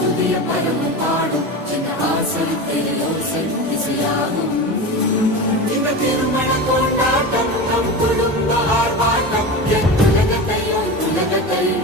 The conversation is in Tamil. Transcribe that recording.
புதிய பருவம் பாடும் இந்த ஆசை பேரோசை இசையாகும். இந்த திருமண கொண்டாட்டம் நம் குடும்ப ஆர்ப்பாட்டம் உலகத்தையும்